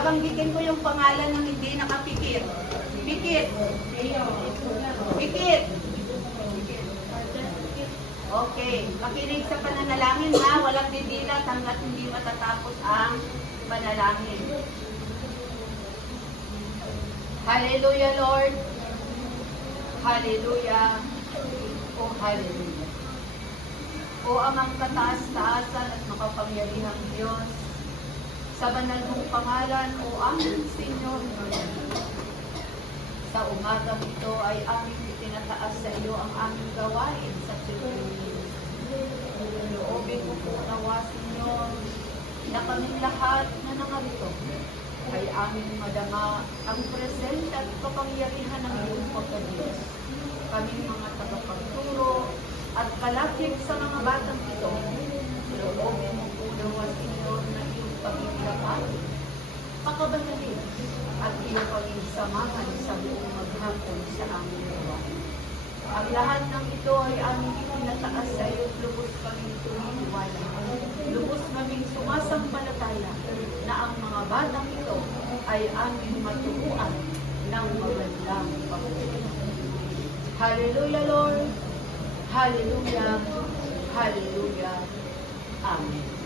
Babanggitin ko yung pangalan ng hindi nakapikit. Pikit. Pikit. Okay. Makinig sa pananalangin ha. Walang didilat hanggat hindi matatapos ang panalangin. Hallelujah, Lord. Hallelujah. O hallelujah. O amang kataas-taasan at makapangyarihang Diyos, sa banal mong pangalan, o aming Senyor, sa umagang ito ay aming itinataas sa iyo ang aming gawain sa Pilipinas. Loobin mo po nawa, Senyor, na kaming lahat na nangarito ay aming madama ang presensya at kapangyarihan ng iyong pagkadiyos. Kaming mga tagapagturo at kalakip sa mga batang ito, loobin mo po nawa, Senyor, na iyong pagiglapan, pakabanalin, at iyong pagigsamahan sa buong maghapon sa aming gawain. Ang lahat ng ito ay aming itinataas sa iyo, lubos kaming tumiwala, lubos kaming sumasampalataya na ang mga batang ito ay aming maturuan ng magandang pagkakas. Hallelujah, Lord. Hallelujah. Hallelujah. Amen.